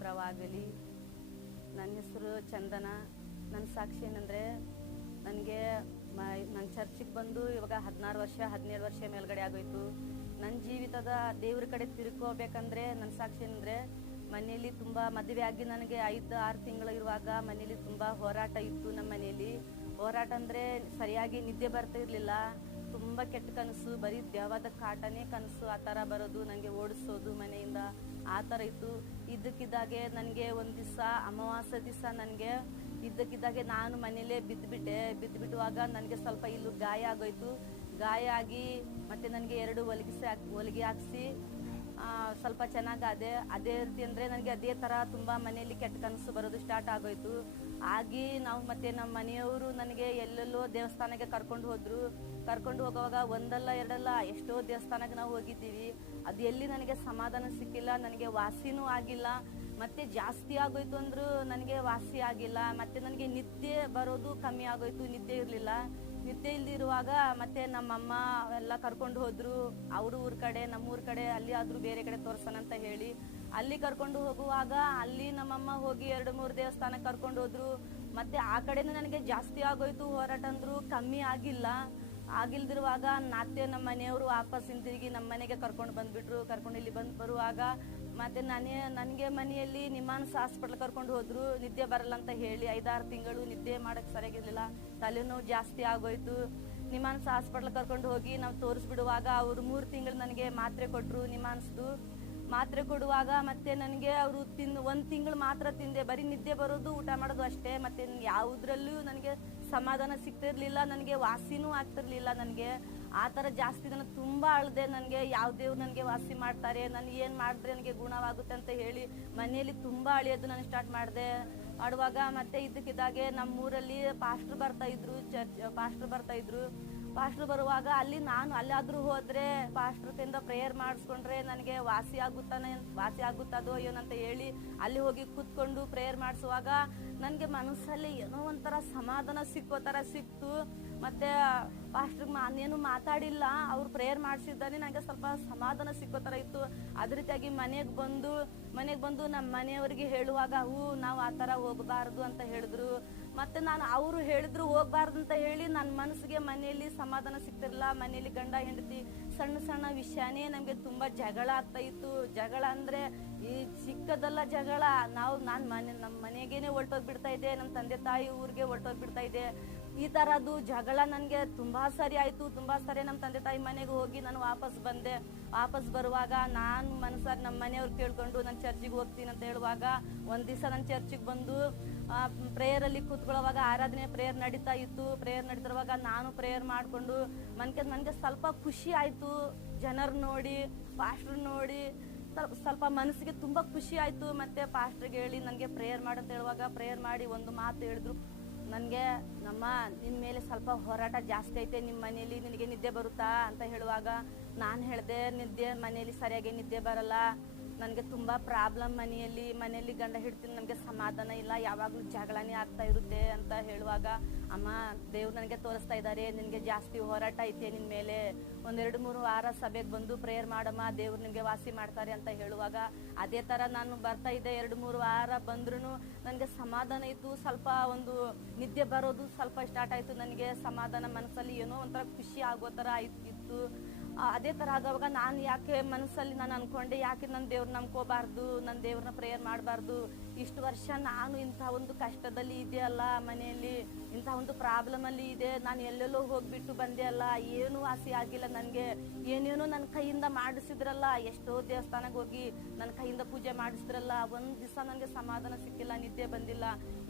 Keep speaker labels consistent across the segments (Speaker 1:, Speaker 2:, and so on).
Speaker 1: ಪವಿತ್ರವಾಗಲಿ ನನ್ನ ಹೆಸರು ಚಂದನ. ನನ್ನ ಸಾಕ್ಷಿ ಏನಂದರೆ, ನನಗೆ ನನ್ನ ಚರ್ಚಿಗೆ ಬಂದು ಇವಾಗ ಹದಿನಾರು ವರ್ಷ, ಹದಿನೇಳು ವರ್ಷ ಮೇಲ್ಗಡೆ ಆಗೋಯ್ತು. ನನ್ನ ಜೀವಿತದ ದೇವ್ರ ಕಡೆ ತಿರ್ಕೋಬೇಕಂದ್ರೆ ನನ್ನ ಸಾಕ್ಷಿ ಏನಂದರೆ, ಮನೆಯಲ್ಲಿ ತುಂಬ ಮದುವೆ ಆಗಿ ನನಗೆ ಐದು, ಆರು ತಿಂಗಳು ಇರುವಾಗ ಮನೆಯಲ್ಲಿ ತುಂಬ ಹೋರಾಟ ಇತ್ತು ನಮ್ಮ ಮನೆಯಲ್ಲಿ. ಹೋರಾಟ ಅಂದರೆ ಸರಿಯಾಗಿ ನಿದ್ದೆ ಬರ್ತಾ ಇರಲಿಲ್ಲ. ತುಂಬ ಕೆಟ್ಟ ಕನಸು, ಬರೀ ದೇವದ ಕಾಟನೇ ಕನಸು ಆ ಥರ ಬರೋದು ನನಗೆ ಓಡಿಸೋದು ಮನೆಯಿಂದ. ಆ ಥರ ಇತ್ತು. ಇದ್ದಕ್ಕಿದ್ದಾಗೆ ನನಗೆ ಒಂದು ದಿವಸ, ಅಮಾವಾಸ್ಯ ದಿವಸ ನನಗೆ ಇದ್ದಕ್ಕಿದ್ದಾಗೆ ನಾನು ಮನೇಲೇ ಬಿದ್ದುಬಿಟ್ಟೆ ಬಿದ್ದುಬಿಡುವಾಗ ನನಗೆ ಸ್ವಲ್ಪ ಇಲ್ಲೂ ಗಾಯ ಆಗೋಯ್ತು. ಗಾಯ ಆಗಿ ಮತ್ತು ನನಗೆ ಎರಡು ಒಲಗಿಸಿ ಹಾಕಿ, ಹೊಲಿಗೆ ಹಾಕ್ಸಿ ಸ್ವಲ್ಪ ಚೆನ್ನಾಗಾದೆ ಅದೇ ರೀತಿ ಅಂದರೆ ನನಗೆ ಅದೇ ಥರ ತುಂಬ ಮನೆಯಲ್ಲಿ ಕೆಟ್ಟ ಕನಸು ಬರೋದು ಸ್ಟಾರ್ಟ್ ಆಗೋಯ್ತು. ಆಗಿ ನಾವು ಮತ್ತೆ ನಮ್ಮ ಮನೆಯವರು ನನಗೆ ಎಲ್ಲೆಲ್ಲೋ ದೇವಸ್ಥಾನಕ್ಕೆ ಕರ್ಕೊಂಡು ಹೋದರು. ಕರ್ಕೊಂಡು ಹೋಗುವಾಗ ಒಂದಲ್ಲ ಎರಡಲ್ಲ ಎಷ್ಟೋ ದೇವಸ್ಥಾನಕ್ಕೆ ನಾವು ಹೋಗಿದ್ದೀವಿ. ಅದು ಎಲ್ಲಿ ನನಗೆ ಸಮಾಧಾನ ಸಿಕ್ಕಿಲ್ಲ, ನನಗೆ ವಾಸಿನೂ ಆಗಿಲ್ಲ, ಮತ್ತೆ ಜಾಸ್ತಿ ಆಗೋಯ್ತು ಅಂದ್ರೂ ನನಗೆ ವಾಸಿ ಆಗಿಲ್ಲ, ಮತ್ತೆ ನನಗೆ ನಿದ್ದೆ ಬರೋದು ಕಮ್ಮಿ ಆಗೋಯ್ತು, ನಿದ್ದೆ ಇರಲಿಲ್ಲ. ನಿದ್ದೆ ಇಲ್ದಿರುವಾಗ ಮತ್ತೆ ನಮ್ಮಮ್ಮ ಎಲ್ಲ ಕರ್ಕೊಂಡು ಹೋದ್ರು, ಅವ್ರ ಊರ ಕಡೆ, ನಮ್ಮೂರ ಕಡೆ, ಅಲ್ಲಿ ಆದ್ರೂ ಬೇರೆ ಕಡೆ ತೋರ್ಸೋಣ ಅಂತ ಹೇಳಿ. ಅಲ್ಲಿ ಕರ್ಕೊಂಡು ಹೋಗುವಾಗ ಅಲ್ಲಿ ನಮ್ಮಮ್ಮ ಹೋಗಿ ಎರಡು ಮೂರು ದೇವಸ್ಥಾನಕ್ಕೆ ಕರ್ಕೊಂಡು ಹೋದ್ರು, ಮತ್ತೆ ಆ ಕಡೆನೂ ನನಗೆ ಜಾಸ್ತಿ ಆಗೋಯ್ತು, ಹೋರಾಟ ಅಂದ್ರು ಕಮ್ಮಿ ಆಗಿಲ್ಲ. ಆಗಿಲ್ದಿರುವಾಗ ನಾತೆ ನಮ್ಮ ಮನೆಯವರು ವಾಪಸ್ ಹಿಂದಿರುಗಿ ನಮ್ಮ ಮನೆಗೆ ಕರ್ಕೊಂಡು ಬಂದ್ಬಿಟ್ರು. ಕರ್ಕೊಂಡು ಇಲ್ಲಿ ಬಂದು ಬರುವಾಗ ಮತ್ತೆ ನಾನೇ, ನನಗೆ ಮನೆಯಲ್ಲಿ ನಿಮಾನ್ಸ್ ಹಾಸ್ಪಿಟ್ಲ್ ಕರ್ಕೊಂಡು ಹೋದರು. ನಿದ್ದೆ ಬರಲ್ಲ ಅಂತ ಹೇಳಿ ಐದಾರು ತಿಂಗಳು ನಿದ್ದೆ ಮಾಡಕ್ ಸರಿಯಾಗಿರ್ಲಿಲ್ಲ. ತಲೆನೋವು ಜಾಸ್ತಿ ಆಗೋಯ್ತು. ನಿಮಾನ್ಸ್ ಹಾಸ್ಪಿಟ್ಲ್ ಕರ್ಕೊಂಡು ಹೋಗಿ ನಾವು ತೋರಿಸ್ಬಿಡುವಾಗ ಅವರು ಮೂರು ತಿಂಗಳು ನನಗೆ ಮಾತ್ರೆ ಕೊಟ್ಟರು ನಿಮಾನ್ಸ್ದು. ಮಾತ್ರೆ ಕೊಡುವಾಗ ಮತ್ತೆ ನನಗೆ ಅವರು ತಿಂದು ಒಂದು ತಿಂಗಳು ಮಾತ್ರ ತಿಂದೆ. ಬರೀ ನಿದ್ದೆ ಬರೋದು ಊಟ ಮಾಡೋದು ಅಷ್ಟೇ. ಮತ್ತೆ ಯಾವುದ್ರಲ್ಲೂ ನನಗೆ ಸಮಾಧಾನ ಸಿಗ್ತಿರ್ಲಿಲ್ಲ ನನಗೆ, ವಾಸಿನೂ ಆಗ್ತಿರ್ಲಿಲ್ಲ ನನಗೆ. ಆ ಥರ ಜಾಸ್ತಿ ನಾನು ತುಂಬ ಅಳದೆ ನನಗೆ, ಯಾವ ದೇವ್ರು ನನಗೆ ವಾಸಿ ಮಾಡ್ತಾರೆ, ನಾನು ಏನು ಮಾಡಿದ್ರೆ ನನಗೆ ಗುಣವಾಗುತ್ತೆ ಅಂತ ಹೇಳಿ ಮನೆಯಲ್ಲಿ ತುಂಬ ಅಳಿಯೋದು ನಾನು ಸ್ಟಾರ್ಟ್ ಮಾಡಿದೆ. ಮಾಡುವಾಗ ಮತ್ತೆ ಇದ್ದಕ್ಕಿದ್ದಾಗೆ ನಮ್ಮೂರಲ್ಲಿ ಪಾಸ್ಟ್ರು ಬರ್ತಾ ಇದ್ರು ಚರ್ಚ್ ಪಾಸ್ಟ್ರು ಬರ್ತಾ ಇದ್ರು. ಪಾಸ್ಟ್ರು ಬರುವಾಗ ಅಲ್ಲಿ ನಾನು ಅಲ್ಲಾದ್ರೂ ಹೋದ್ರೆ ಪಾಸ್ಟ್ರದಿಂದ ಪ್ರೇಯರ್ ಮಾಡಿಸ್ಕೊಂಡ್ರೆ ನನಗೆ ವಾಸಿ ಆಗುತ್ತಾನೆ, ವಾಸಿ ಆಗುತ್ತದೋ ಏನಂತ ಹೇಳಿ ಅಲ್ಲಿ ಹೋಗಿ ಕೂತ್ಕೊಂಡು ಪ್ರೇಯರ್ ಮಾಡಿಸುವಾಗ ನನಗೆ ಮನಸ್ಸಲ್ಲಿ ಏನೋ ಒಂಥರ ಸಮಾಧಾನ ಸಿಕ್ಕೋ ಥರ ಸಿಕ್ತು. ಮತ್ತೆ ಪಾಸ್ಟ್ರಿಗೆ ನಾನೇನು ಮಾತಾಡಿಲ್ಲ, ಅವ್ರು ಪ್ರೇಯರ್ ಮಾಡಿಸಿದ್ದಾನೆ ನನಗೆ ಸ್ವಲ್ಪ ಸಮಾಧಾನ ಸಿಕ್ಕೋ ಥರ ಇತ್ತು. ಅದೇ ರೀತಿಯಾಗಿ ಮನೆಗೆ ಬಂದು ಮನೆಗೆ ಬಂದು ನಮ್ಮ ಮನೆಯವರಿಗೆ ಹೇಳುವಾಗ, ಹೂ, ನಾವು ಆ ಥರ ಹೋಗಬಾರ್ದು ಅಂತ ಹೇಳಿದ್ರು. ಮತ್ತೆ ನಾನು ಅವರು ಹೇಳಿದ್ರು ಹೋಗಬಾರ್ದು ಅಂತ ಹೇಳಿ ನನ್ನ ಮನಸ್ಸಿಗೆ ಮನೆಯಲ್ಲಿ ಸಮಾಧಾನ ಸಿಗ್ತಿರಲಿಲ್ಲ. ಮನೆಯಲ್ಲಿ ಗಂಡ, ಹೆಂಡತಿ, ಸಣ್ಣ ಸಣ್ಣ ವಿಷಯನೇ ನಮಗೆ ತುಂಬ ಜಗಳ ಆಗ್ತಾ ಇತ್ತು. ಜಗಳ ಅಂದರೆ ಈ ಚಿಕ್ಕದಲ್ಲ ಜಗಳ. ನಾವು ನಾನು ಮನೆ ನಮ್ಮ ಮನೆಗೇನೆ ಹೊರ್ಟೋಗ್ಬಿಡ್ತಾ ಇದ್ದೆ ನಮ್ಮ ತಂದೆ ತಾಯಿ ಊರಿಗೆ ಹೊರ್ಟೋಗ್ಬಿಡ್ತಾ ಇದ್ದೆ. ಈ ತರದ್ದು ಜಗಳ ನನಗೆ ತುಂಬಾ ಸರಿ ಆಯ್ತು, ತುಂಬಾ ಸರಿ ನಮ್ಮ ತಂದೆ ತಾಯಿ ಮನೆಗೆ ಹೋಗಿ ನಾನು ವಾಪಸ್ ಬಂದೆ. ವಾಪಸ್ ಬರುವಾಗ ನಾನು ಮನಸ್ಸಾಗಿ ನಮ್ಮ ಮನೆಯವ್ರು ಕೇಳ್ಕೊಂಡು ನಾನು ಚರ್ಚಿಗೆ ಹೋಗ್ತೀನಿ ಅಂತ ಹೇಳುವಾಗ ಒಂದ್ ದಿವಸ ನಾನು ಚರ್ಚಿಗೆ ಬಂದು ಪ್ರೇಯರ್ ಅಲ್ಲಿ ಕೂತ್ಕೊಳ್ಳುವಾಗ ಆರಾಧನೆ ಪ್ರೇಯರ್ ನಡೀತಾ ಇತ್ತು. ಪ್ರೇಯರ್ ನಡೀತಿರುವಾಗ ನಾನು ಪ್ರೇಯರ್ ಮಾಡಿಕೊಂಡು ಮನ್ಕೆ, ನನಗೆ ಸ್ವಲ್ಪ ಖುಷಿ ಆಯಿತು. ಜನರು ನೋಡಿ ಪಾಸ್ಟ್ರ್ ನೋಡಿ, ಸ್ವಲ್ಪ ಸ್ವಲ್ಪ ಮನಸ್ಸಿಗೆ ತುಂಬಾ ಖುಷಿ ಆಯಿತು. ಮತ್ತೆ ಪಾಸ್ಟ್ರಿಗೆ ಹೇಳಿ ನನಗೆ ಪ್ರೇಯರ್ ಮಾಡು ಅಂತ ಹೇಳುವಾಗ ಪ್ರೇಯರ್ ಮಾಡಿ ಒಂದು ಮಾತು ಹೇಳಿದ್ರು. ನನಗೆ, ನಮ್ಮ ನಿನ್ನ ಮೇಲೆ ಸ್ವಲ್ಪ ಹೋರಾಟ ಜಾಸ್ತಿ ಐತೆ ನಿಮ್ಮ ಮನೇಲಿ ನಿನಗೆ ನಿದ್ದೆ ಬರುತ್ತಾ? ಅಂತ ಹೇಳುವಾಗ, ನಾನು ಹೇಳಿದೆ ನಿದ್ದೆ ಮನೆಯಲ್ಲಿ ಸರಿಯಾಗಿ ನಿದ್ದೆ ಬರಲ್ಲ. ನನಗೆ ತುಂಬ ಪ್ರಾಬ್ಲಮ್ ಮನೆಯಲ್ಲಿ ಮನೆಯಲ್ಲಿ ಗಂಡ ಹಿಡ್ತೀನಿ ನನಗೆ ಸಮಾಧಾನ ಇಲ್ಲ, ಯಾವಾಗಲೂ ಜಗಳನೇ ಆಗ್ತಾ ಇರುತ್ತೆ ಅಂತ ಹೇಳುವಾಗ, ಅಮ್ಮ, ದೇವ್ರು ನನಗೆ ತೋರಿಸ್ತಾ ಇದ್ದಾರೆ ನಿನಗೆ ಜಾಸ್ತಿ ಹೋರಾಟ ಐತೆ ನಿನ್ನ ಮೇಲೆ ಒಂದೆರಡು ಮೂರು ವಾರ ಸಭೆಗೆ ಬಂದು ಪ್ರೇಯರ್ ಮಾಡಮ್ಮ, ದೇವ್ರು ನಿಮಗೆ ವಾಸಿ ಮಾಡ್ತಾರೆ ಅಂತ ಹೇಳುವಾಗ, ಅದೇ ಥರ ನಾನು ಬರ್ತಾ ಇದ್ದೆ ಎರಡು ಮೂರು ವಾರ ಬಂದ್ರೂ ನನಗೆ ಸಮಾಧಾನ ಇತ್ತು, ಸ್ವಲ್ಪ ಒಂದು ನಿದ್ದೆ ಬರೋದು ಸ್ವಲ್ಪ ಸ್ಟಾರ್ಟ್ ಆಯಿತು, ನನಗೆ ಸಮಾಧಾನ ಮನಸ್ಸಲ್ಲಿ ಏನೋ ಒಂಥರ ಖುಷಿ ಆಗೋ ಥರ ಇತ್ತು. ಅದೇ ಥರ ಆಗುವಾಗ ನಾನು ಯಾಕೆ ಮನಸ್ಸಲ್ಲಿ ನಾನು ಅನ್ಕೊಂಡೆ, ಯಾಕೆ ನನ್ನ ದೇವ್ರನ್ನ ನಂಬ್ಕೋಬಾರ್ದು ನನ್ನ ದೇವ್ರನ್ನ ಪ್ರೇಯರ್ ಮಾಡಬಾರ್ದು ಇಷ್ಟು ವರ್ಷ ನಾನು ಇಂಥ ಒಂದು ಕಷ್ಟದಲ್ಲಿ ಇದೆಯಲ್ಲ, ಮನೆಯಲ್ಲಿ ಇಂಥ ಒಂದು ಪ್ರಾಬ್ಲಮ್ ಅಲ್ಲಿ ಇದೆ, ನಾನು ಎಲ್ಲೆಲ್ಲೋ ಹೋಗ್ಬಿಟ್ಟು ಬಂದೆ ಅಲ್ಲ, ಏನು ಆಸೆ ಆಗಿಲ್ಲ ನನಗೆ. ಏನೇನೋ ನನ್ನ ಕೈಯಿಂದ ಮಾಡಿಸಿದ್ರಲ್ಲ, ಎಷ್ಟೋ ದೇವಸ್ಥಾನಕ್ಕೆ ಹೋಗಿ ನನ್ನ ಕೈಯಿಂದ ಪೂಜೆ ಮಾಡಿಸಿದ್ರಲ್ಲ, ಒಂದು ದಿವಸ ನನಗೆ ಸಮಾಧಾನ ಸಿಕ್ಕಿಲ್ಲ, ನಿದ್ದೆ ಬಂದಿಲ್ಲ.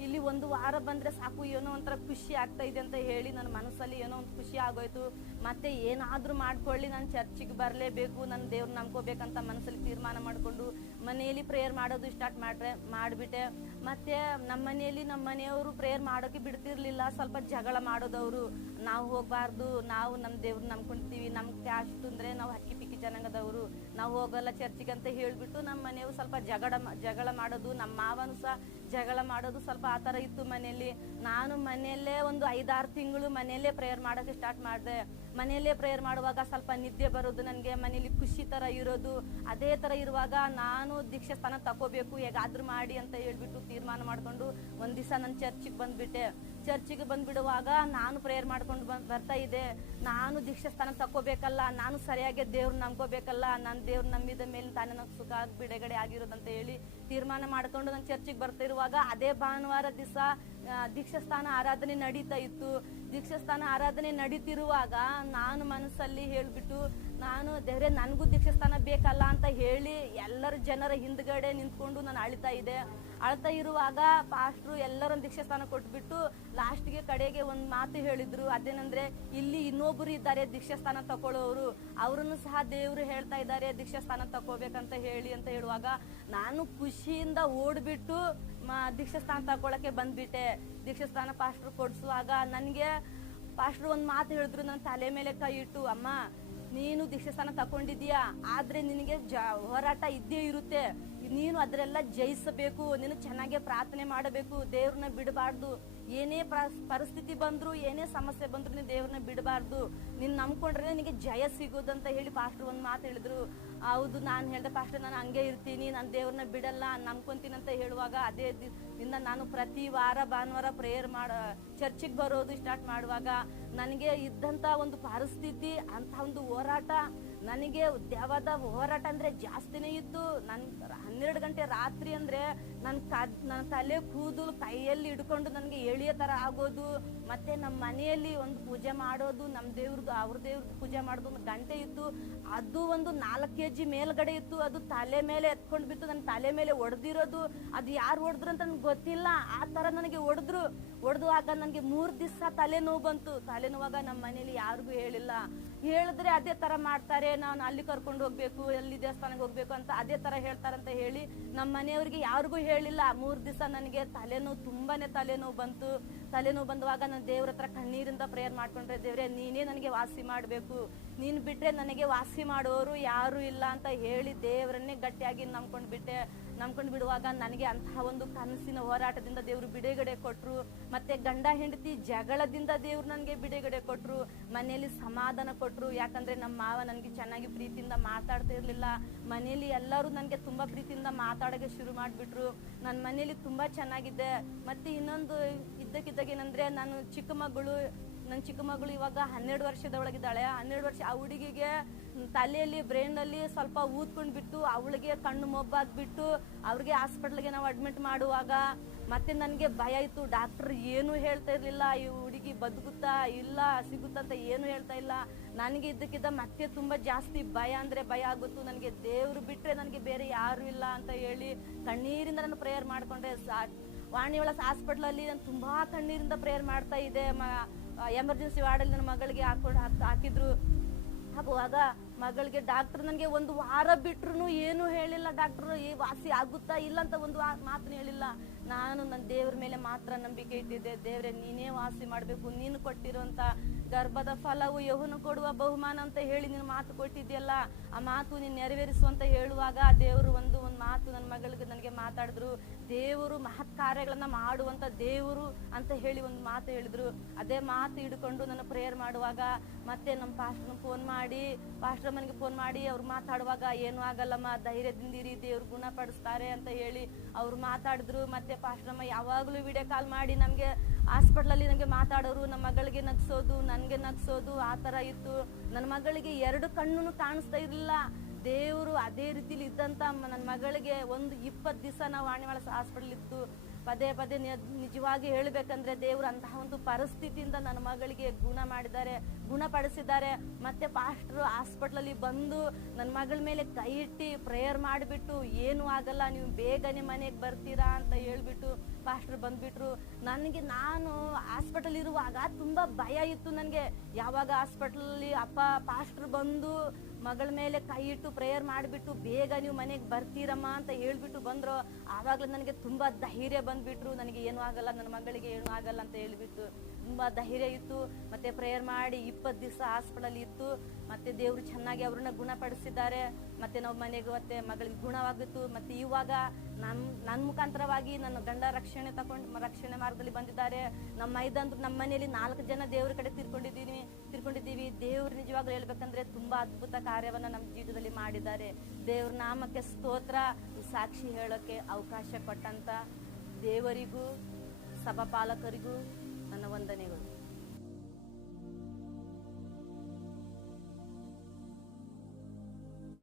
Speaker 1: ಇಲ್ಲಿ ಒಂದು ವಾರ ಬಂದ್ರೆ ಸಾಕು, ಏನೋ ಒಂಥರ ಖುಷಿ ಆಗ್ತಾ ಇದೆ ಅಂತ ಹೇಳಿ ನನ್ನ ಮನಸ್ಸಲ್ಲಿ ಏನೋ ಒಂದು ಖುಷಿ ಆಗೋಯ್ತು. ಮತ್ತೆ ಏನಾದರೂ ಮಾಡ್ಕೊಳ್ಳಿ, ನಾನು ಚರ್ಚಿಗೆ ಬರಲೇಬೇಕು ನನ್ನ ದೇವ್ರು ನಂಬ್ಕೋಬೇಕಂತ ಮನಸ್ಸಲ್ಲಿ ತೀರ್ಮಾನ ಮಾಡಿಕೊಂಡು ಮನೆಯಲ್ಲಿ ಪ್ರೇಯರ್ ಮಾಡೋದು ಸ್ಟಾರ್ಟ್ ಮಾಡ್ರೆ ಮಾಡಿಬಿಟ್ಟೆ ಮತ್ತೆ ನಮ್ಮ ಮನೆಯಲ್ಲಿ ನಮ್ಮ ಮನೆಯವರು ಪ್ರೇಯರ್ ಮಾಡೋಕೆ ಬಿಡ್ತಿರ್ಲಿಲ್ಲ. ಸ್ವಲ್ಪ ಜಗಳ ಮಾಡೋದವರು. ನಾವು ಹೋಗಬಾರ್ದು. ನಾವು ನಮ್ಮ ದೇವ್ರು ನಂಬ್ಕೊಂತೀವಿ ನಮ್ಮ ಕ್ಯಾಸ್ಟ್ ಅಂದರೆ ನಾವು ಹಕ್ಕಿ ಪಿಕ್ಕಿ ಜನಾಂಗದವರು. ನಾವು ಹೋಗಲ್ಲ ಚರ್ಚಿಗೆ ಅಂತ ಹೇಳಿಬಿಟ್ಟು ನಮ್ಮ ಮನೆಯವರು ಸ್ವಲ್ಪ ಜಗಳ ಜಗಳ ಮಾಡೋದು. ನಮ್ಮ ಮಾವನು ಸಹ ಜಗಳ ಮಾಡೋದು ಸ್ವಲ್ಪ ಆ ಥರ ಇತ್ತು ಮನೆಯಲ್ಲಿ. ನಾನು ಮನೆಯಲ್ಲೇ ಒಂದು ಐದಾರು ತಿಂಗಳು ಮನೆಯಲ್ಲೇ ಪ್ರೇಯರ್ ಮಾಡೋಕೆ ಸ್ಟಾರ್ಟ್ ಮಾಡಿದೆ. ಮನೆಯಲ್ಲೇ ಪ್ರೇಯರ್ ಮಾಡುವಾಗ ಸ್ವಲ್ಪ ನಿದ್ದೆ ಬರೋದು, ನನಗೆ ಮನೇಲಿ ಖುಷಿ ತರ ಇರೋದು. ಅದೇ ತರ ಇರುವಾಗ ನಾನು ದೀಕ್ಷೆ ಸ್ಥಾನ ತಗೋಬೇಕು ಹೇಗಾದ್ರೂ ಮಾಡಿ ಅಂತ ಹೇಳ್ಬಿಟ್ಟು ತೀರ್ಮಾನ ಮಾಡ್ಕೊಂಡು ಒಂದು ದಿವಸ ನಾನು ಚರ್ಚಿಗೆ ಬಂದ್ಬಿಟ್ಟೆ. ಚರ್ಚಿಗೆ ಬಂದ್ಬಿಡುವಾಗ ನಾನು ಪ್ರೇಯರ್ ಮಾಡ್ಕೊಂಡು ಬರ್ತಾ ಇದ್ದೆ. ನಾನು ದೀಕ್ಷೆ ಸ್ಥಾನ ತಕ್ಕೋಬೇಕಲ್ಲ, ನಾನು ಸರಿಯಾಗಿ ದೇವ್ರು ನಂಬ್ಕೋಬೇಕಲ್ಲ ನನ್ನ ದೇವ್ರು ನಂಬಿದ ಮೇಲೆ ತಾನೇ ನಂಗೆ ಸುಖ ಬಿಡುಗಡೆ ಆಗಿರೋದಂತ ಹೇಳಿ ತೀರ್ಮಾನ ಮಾಡ್ಕೊಂಡು ನಾನು ಚರ್ಚಿಗೆ ಬರ್ತಾ ಇರುವಾಗ ಅದೇ ಭಾನುವಾರ ದಿವಸ ದೀಕ್ಷಾ ಸ್ಥಾನ ಆರಾಧನೆ ನಡೀತಾ ಇತ್ತು. ದೀಕ್ಷಾ ಸ್ಥಾನ ಆರಾಧನೆ ನಡೀತಿರುವಾಗ ನಾನು ಮನಸ್ಸಲ್ಲಿ ಹೇಳ್ಬಿಟ್ಟು ನಾನು ದೇವ್ರೆ, ನನಗೂ ದೀಕ್ಷಸ್ಥಾನ ಬೇಕಲ್ಲ ಅಂತ ಹೇಳಿ ಎಲ್ಲರ ಜನರ ಹಿಂದ್ಗಡೆ ನಿಂತ್ಕೊಂಡು ನಾನು ಅಳ್ತಾ ಇದೆ ಅಳ್ತಾ ಇರುವಾಗ ಪಾಸ್ಟ್ರು ಎಲ್ಲರನ್ನ ದೀಕ್ಷಸ್ಥಾನ ಕೊಟ್ಬಿಟ್ಟು ಲಾಸ್ಟ್ಗೆ ಕಡೆಗೆ ಒಂದು ಮಾತು ಹೇಳಿದ್ರು. ಅದೇನಂದ್ರೆ, ಇಲ್ಲಿ ಇನ್ನೊಬ್ಬರು ಇದ್ದಾರೆ ದೀಕ್ಷಸ್ಥಾನ ತಕೊಳ್ಳೋರು ಅವರನ್ನು ಸಹ ದೇವರು ಹೇಳ್ತಾ ಇದ್ದಾರೆ ದೀಕ್ಷಸ್ಥಾನ ಸ್ಥಾನ ತಕೋಬೇಕಂತ ಹೇಳಿ ಅಂತ ಹೇಳುವಾಗ ನಾನು ಖುಷಿಯಿಂದ ಓಡ್ಬಿಟ್ಟು ದೀಕ್ಷಸ್ಥಾನ ತಗೊಳಕ್ಕೆ ಬಂದ್ಬಿಟ್ಟೆ. ದೀಕ್ಷಸ್ಥಾನ ಪಾಸ್ಟ್ರು ಕೊಡ್ಸುವಾಗ ನನಗೆ ಪಾಸ್ಟ್ರು ಒಂದು ಮಾತು ಹೇಳಿದ್ರು, ನನ್ನ ತಲೆ ಮೇಲೆ ಕೈ ಇಟ್ಟು, ಅಮ್ಮ ನೀನು ದೀಕ್ಷಾಸ್ಥಾನ ಸ್ಥಾನ ತಕೊಂಡಿದೀಯಾ ಆದ್ರೆ ನಿನಗೆ ಜ, ಹೋರಾಟ ಇದ್ದೇ ಇರುತ್ತೆ. ನೀನು ಅದರೆಲ್ಲ ಜಯಿಸಬೇಕು, ನೀನು ಚೆನ್ನಾಗೆ ಪ್ರಾರ್ಥನೆ ಮಾಡಬೇಕು, ದೇವ್ರನ್ನ ಬಿಡಬಾರ್ದು. ಏನೇ ಪ್ರ- ಪರಿಸ್ಥಿತಿ ಬಂದ್ರು, ಏನೇ ಸಮಸ್ಯೆ ಬಂದ್ರು ನೀನು ದೇವ್ರನ್ನ ಬಿಡಬಾರ್ದು. ನೀನ್ ನಂಬ್ಕೊಂಡ್ರೆ ನಿನಗೆ ಜಯ ಸಿಗೋದಂತ ಹೇಳಿ ಪಾಸ್ಟರ್ ಒಂದ್ ಮಾತು ಹೇಳಿದ್ರು. ಹೌದು, ನಾನು ಹೇಳ್ದೆ, ಪಾಸ್ಟರ್, ನಾನು ಹಂಗೆ ಇರ್ತೀನಿ, ನಾನು ದೇವ್ರನ್ನ ಬಿಡಲ್ಲ ನಂಬ್ಕೊಂತೀನಿ ಅಂತ ಹೇಳುವಾಗ ಅದೇ ದಿನ ನಾನು ಪ್ರತಿ ವಾರ, ಭಾನುವಾರ ಪ್ರೇಯರ್ ಮಾಡ, ಚರ್ಚಿಗೆ ಬರೋದು ಸ್ಟಾರ್ಟ್ ಮಾಡುವಾಗ ನನಗೆ ಇದ್ದಂತ ಒಂದು ಪರಿಸ್ಥಿತಿ ಅಂತ ಒಂದು ಹೋರಾಟ, ನನಗೆ ದೇವದ ಹೋರಾಟ ಅಂದ್ರೆ ಜಾಸ್ತಿನೇ ಇತ್ತು. ನನ್ ಹನ್ನೆರಡು ಗಂಟೆ ರಾತ್ರಿ ಅಂದ್ರೆ ನನ್ನ ತ ನನ್ನ ತಲೆ ಕೂದಲು ಕೈಯಲ್ಲಿ ಹಿಡ್ಕೊಂಡು ನನಗೆ ಎಳಿಯೋ ಥರ ಆಗೋದು, ಮತ್ತೆ ನಮ್ಮ ಮನೆಯಲ್ಲಿ ಒಂದು ಪೂಜೆ ಮಾಡೋದು ನಮ್ಮ ದೇವ್ರದ್ದು ಅವ್ರ ದೇವ್ರದ್ದು ಪೂಜೆ ಮಾಡೋದು ಒಂದು ಗಂಟೆ ಇತ್ತು. ಅದು ಒಂದು ನಾಲ್ಕು ಕೆ ಜಿ ಮೇಲ್ಗಡೆ ಇತ್ತು. ಅದು ತಲೆ ಮೇಲೆ ಎತ್ಕೊಂಡು ಬಿತ್ತು. ನನ್ನ ತಲೆ ಮೇಲೆ ಒಡೆದಿರೋದು ಅದು ಯಾರು ಹೊಡೆದ್ರು ಅಂತ ನನಗೆ ಗೊತ್ತಿಲ್ಲ. ಆ ಥರ ನನಗೆ ಹೊಡೆದ್ರು. ಹೊಡೆದುವಾಗ ನನಗೆ ಮೂರು ದಿವಸ ತಲೆನೋವು ಬಂತು. ತಲೆನೋವಾಗ ನಮ್ಮ ಮನೇಲಿ ಯಾರಿಗೂ ಹೇಳಿಲ್ಲ. ಹೇಳಿದ್ರೆ ಅದೇ ತರ ಮಾಡ್ತಾರೆ. ನಾನು ಅಲ್ಲಿ ಕರ್ಕೊಂಡು ಹೋಗ್ಬೇಕು ಎಲ್ಲಿ ದೇವಸ್ಥಾನಕ್ಕೆ ಹೋಗ್ಬೇಕು ಅಂತ ಅದೇ ತರ ಹೇಳ್ತಾರಂತ ಹೇಳಿ ನಮ್ಮ ಮನೆಯವ್ರಿಗೆ ಯಾರಿಗೂ ಹೇಳಿಲ್ಲ. ಮೂರು ದಿವಸ ನನಗೆ ತಲೆನೋವು, ತುಂಬಾನೇ ತಲೆನೋವು ಬಂತು. ತಲೆನೋವು ಬಂದುವಾಗ ನಾನು ದೇವ್ರ ಹತ್ರ ಕಣ್ಣೀರಿಂದ ಪ್ರೇಯರ್ ಮಾಡ್ಕೊಂಡ್ರೆ, ದೇವ್ರೆ ನೀನೇ ನನಗೆ ವಾಸಿ ಮಾಡಬೇಕು. ನೀನು ಬಿಟ್ರೆ ನನಗೆ ವಾಸಿ ಮಾಡೋರು ಯಾರು ಇಲ್ಲ ಅಂತ ಹೇಳಿ ದೇವರನ್ನೇ ಗಟ್ಟಿಯಾಗಿ ನಂಬ್ಕೊಂಡ್ ಬಿಟ್ಟೆ ನಂಬ್ಕೊಂಡ್ ಬಿಡುವಾಗ ನನಗೆ ಅಂತಹ ಒಂದು ಕನಸಿನ ಹೋರಾಟದಿಂದ ದೇವರು ಬಿಡುಗಡೆ ಕೊಟ್ಟರು ಮತ್ತೆ ಗಂಡ ಹೆಂಡತಿ ಜಗಳದಿಂದ ದೇವ್ರು ನನಗೆ ಬಿಡುಗಡೆ ಕೊಟ್ಟರು ಮನೆಯಲ್ಲಿ ಸಮಾಧಾನ ಕೊಟ್ಟರು ಯಾಕಂದ್ರೆ ನಮ್ಮ ಮಾವ ನನಗೆ ಚೆನ್ನಾಗಿ ಪ್ರೀತಿಯಿಂದ ಮಾತಾಡ್ತಾ ಇರಲಿಲ್ಲ. ಮನೆಯಲ್ಲಿ ಎಲ್ಲರೂ ನನಗೆ ತುಂಬ ಪ್ರೀತಿಯಿಂದ ಮಾತಾಡೋಕೆ ಶುರು ಮಾಡಿಬಿಟ್ರು. ನನ್ನ ಮನೆಯಲ್ಲಿ ತುಂಬ ಚೆನ್ನಾಗಿದ್ದೆ ಮತ್ತೆ ಇನ್ನೊಂದು ಇದ್ದಕ್ಕಿದ್ದಾಗ ಏನಂದ್ರೆ ನಾನು ಚಿಕ್ಕ ಮಗಳು ನನ್ನ ಚಿಕ್ಕ ಮಗಳು ಇವಾಗ ಹನ್ನೆರಡು ವರ್ಷದೊಳಗಿದ್ದಾಳೆ. ಹನ್ನೆರಡು ವರ್ಷ ಆ ಹುಡುಗಿಗೆ ತಲೆಯಲ್ಲಿ ಬ್ರೈನಲ್ಲಿ ಸ್ವಲ್ಪ ಊದ್ಕೊಂಡು ಬಿಟ್ಟು, ಅವಳಿಗೆ ಕಣ್ಣು ಮೊಬ್ಬಾಗ್ಬಿಟ್ಟು ಅವ್ರಿಗೆ ಹಾಸ್ಪಿಟ್ಲ್ಗೆ ನಾವು ಅಡ್ಮಿಟ್ ಮಾಡುವಾಗ ಮತ್ತೆ ನನಗೆ ಭಯ ಇತ್ತು. ಡಾಕ್ಟರ್ ಏನು ಹೇಳ್ತಾ ಇರಲಿಲ್ಲ. ಈ ಹುಡುಗಿ ಬದುಕುತ್ತಾ ಇಲ್ಲ, ಸಿಗುತ್ತಾ ಅಂತ ಏನು ಹೇಳ್ತಾ ಇಲ್ಲ. ನನಗೆ ಇದ್ದಕ್ಕಿದ್ದ ಮತ್ತೆ ತುಂಬ ಜಾಸ್ತಿ ಭಯ ಅಂದರೆ ಭಯ ಆಗುತ್ತು. ನನಗೆ ದೇವರು ಬಿಟ್ಟರೆ ನನಗೆ ಬೇರೆ ಯಾರು ಇಲ್ಲ ಅಂತ ಹೇಳಿ ಕಣ್ಣೀರಿಂದ ನಾನು ಪ್ರೇಯರ್ ಮಾಡಿಕೊಂಡೆ. ಸಾ- ವಾಣಿಯೊಳಸ್ ಹಾಸ್ಪಿಟಲ್ ಅಲ್ಲಿ ನಾನು ತುಂಬ ಕಣ್ಣೀರಿಂದ ಪ್ರೇಯರ್ ಮಾಡ್ತಾ ಇದ್ದೆ. ಎಮರ್ಜೆನ್ಸಿ ವಾರ್ಡಲ್ಲಿ ನನ್ನ ಮಗಳಿಗೆ ಹಾಕೊಂಡು ಹಾಕ್- ಹಾಕಿದ್ರು. ಹಾಕುವಾಗ ಮಗಳಿಗೆ ಡಾಕ್ಟರ್ ನನಗೆ ಒಂದು ವಾರ ಬಿಟ್ರು ಏನು ಹೇಳಿಲ್ಲ. ಡಾಕ್ಟರ್ ಈ ವಾಸಿ ಆಗುತ್ತಾ ಇಲ್ಲ ಅಂತ ಒಂದು ಮಾತನ್ನು ಹೇಳಿಲ್ಲ. ನಾನು ನನ್ನ ದೇವ್ರ ಮೇಲೆ ಮಾತ್ರ ನಂಬಿಕೆ ಇಟ್ಟಿದ್ದೆ. ದೇವ್ರೆ, ನೀನೇ ವಾಸಿ ಮಾಡಬೇಕು. ನೀನು ಕೊಟ್ಟಿರುವಂತ ಗರ್ಭದ ಫಲವು ಯಹುನು ಕೊಡುವ ಬಹುಮಾನ ಅಂತ ಹೇಳಿ ನೀನು ಮಾತು ಕೊಟ್ಟಿದ್ಯಲ್ಲ, ಆ ಮಾತು ನೀನು ನೆರವೇರಿಸುವಂತ ಹೇಳುವಾಗ ದೇವರು ಒಂದು ಮಾತು ನನ್ನ ಮಗಳಿಗೆ ನನಗೆ ಮಾತಾಡಿದ್ರು, ದೇವರು ಮಹತ್ ಕಾರ್ಯಗಳನ್ನ ಮಾಡುವಂತ ದೇವರು ಅಂತ ಹೇಳಿ ಒಂದು ಮಾತು ಹೇಳಿದ್ರು. ಅದೇ ಮಾತು ಹಿಡ್ಕೊಂಡು ನಾನು ಪ್ರೇಯರ್ ಮಾಡುವಾಗ ಮತ್ತೆ ನಮ್ಮ ಪಾಸ್ಟ್ರನ್ನ ಫೋನ್ ಮಾಡಿ ಪಾಸ್ಟರ್ ಮನೆಗೆ ಫೋನ್ ಮಾಡಿ, ಅವ್ರು ಮಾತಾಡುವಾಗ ಏನು ಆಗಲ್ಲಮ್ಮ ಧೈರ್ಯದಿಂದಿರಿ ದೇವ್ರು ಗುಣಪಡಿಸ್ತಾರೆ ಅಂತ ಹೇಳಿ ಅವ್ರು ಮಾತಾಡಿದ್ರು. ಮತ್ತೆ ಪಾಸ್ಟ್ರಮ್ಮ ಯಾವಾಗಲೂ ವಿಡಿಯೋ ಕಾಲ್ ಮಾಡಿ ನಮಗೆ ಹಾಸ್ಪಿಟ್ಲಲ್ಲಿ ನನಗೆ ಮಾತಾಡೋರು, ನಮ್ಮ ಮಗಳಿಗೆ ನಗ್ಸೋದು, ನನಗೆ ನಗ್ಸೋದು, ಆ ಥರ ಇತ್ತು. ನನ್ನ ಮಗಳಿಗೆ ಎರಡು ಕಣ್ಣು ಕಾಣಿಸ್ತಾ ಇರಲಿಲ್ಲ. ದೇವರು ಅದೇ ರೀತಿಲಿ ಇದ್ದಂತ ನನ್ನ ಮಗಳಿಗೆ ಒಂದು ಇಪ್ಪತ್ತು ದಿವಸ ನಾವು ವಾಣಿವಾಳ ಹಾಸ್ಪಿಟಲ್ ಇತ್ತು ಪದೇ ಪದೇ ನಿಜವಾಗಿ ಹೇಳಬೇಕಂದ್ರೆ ದೇವರು ಅಂತಹ ಒಂದು ಪರಿಸ್ಥಿತಿಯಿಂದ ನನ್ನ ಮಗಳಿಗೆ ಗುಣ ಮಾಡಿದ್ದಾರೆ, ಗುಣಪಡಿಸಿದ್ದಾರೆ. ಮತ್ತೆ ಪಾಸ್ಟರ್ ಹಾಸ್ಪಿಟ್ಲಲ್ಲಿ ಬಂದು ನನ್ನ ಮಗಳ ಮೇಲೆ ಕೈ ಇಟ್ಟು ಪ್ರೇಯರ್ ಮಾಡಿಬಿಟ್ಟು, ಏನೂ ಆಗಲ್ಲ, ನೀವು ಬೇಗನೆ ಮನೆಗೆ ಬರ್ತೀರಾ? ಅಂತ ಹೇಳ್ಬಿಟ್ಟು ಪಾಸ್ಟರ್ ಬಂದ್ಬಿಟ್ರು. ನನಗೆ ನಾನು ಹಾಸ್ಪಿಟಲ್ ಇರುವಾಗ ತುಂಬಾ ಭಯ ಇತ್ತು ನನಗೆ. ಯಾವಾಗ ಹಾಸ್ಪಿಟಲಲ್ಲಿ ಅಪ್ಪ ಪಾಸ್ಟರ್ ಬಂದು ಮಗಳ ಮೇಲೆ ಕೈ ಇಟ್ಟು ಪ್ರೇಯರ್ ಮಾಡಿಬಿಟ್ಟು, ಬೇಗ ನೀವು ಮನೆಗೆ ಬರ್ತೀರಮ್ಮ ಅಂತ ಹೇಳ್ಬಿಟ್ಟು ಬಂದರು. ಆವಾಗಲೇ ನನಗೆ ತುಂಬ ಧೈರ್ಯ ಬಂದ್ಬಿಟ್ರು. ನನಗೆ ಏನೂ ಆಗಲ್ಲ, ನನ್ನ ಮಗಳಿಗೆ ಏನೂ ಆಗಲ್ಲ ಅಂತ ಹೇಳ್ಬಿಟ್ಟು. ತುಂಬಾ ಧೈರ್ಯ ಇತ್ತು. ಮತ್ತೆ ಪ್ರೇಯರ್ ಮಾಡಿ ಇಪ್ಪತ್ತು ದಿವಸ ಹಾಸ್ಪಿಟಲ್ ಇತ್ತು. ಮತ್ತೆ ದೇವರು ಚೆನ್ನಾಗಿ ಅವ್ರನ್ನ ಗುಣಪಡಿಸಿದ್ದಾರೆ. ಮತ್ತೆ ನಾವು ಮನೆಗೆ ಮತ್ತೆ ಮಗಳಿಗೆ ಗುಣವಾಗಿತ್ತು ಮತ್ತೆ ಇವಾಗ ನನ್ನ ನನ್ನ ಮುಖಾಂತರವಾಗಿ ನನ್ನ ಗಂಡ ರಕ್ಷಣೆ ತಕೊಂಡು ರಕ್ಷಣೆ ಮಾರ್ಗದಲ್ಲಿ ಬಂದಿದ್ದಾರೆ. ನಮ್ಮ ಮೈದಂದ್ರು ನಮ್ಮ ಮನೆಯಲ್ಲಿ ನಾಲ್ಕು ಜನ ದೇವ್ರ ಕಡೆ ತಿರ್ಕೊಂಡಿದ್ದೀವಿ ತಿರ್ಕೊಂಡಿದ್ದೀವಿ. ದೇವ್ರು ನಿಜವಾಗ್ಲೂ ಹೇಳ್ಬೇಕಂದ್ರೆ ತುಂಬಾ ಅದ್ಭುತ ಕಾರ್ಯವನ್ನ ನಮ್ಮ ಜೀವನದಲ್ಲಿ ಮಾಡಿದ್ದಾರೆ. ದೇವ್ರ ನಾಮಕ್ಕೆ ಸ್ತೋತ್ರ ಸಾಕ್ಷಿ ಹೇಳೋಕೆ ಅವಕಾಶ ಕೊಟ್ಟಂತ ದೇವರಿಗೂ, ಸಭಾಪಾಲಕರಿಗೂ ವಂದನೆಗಳು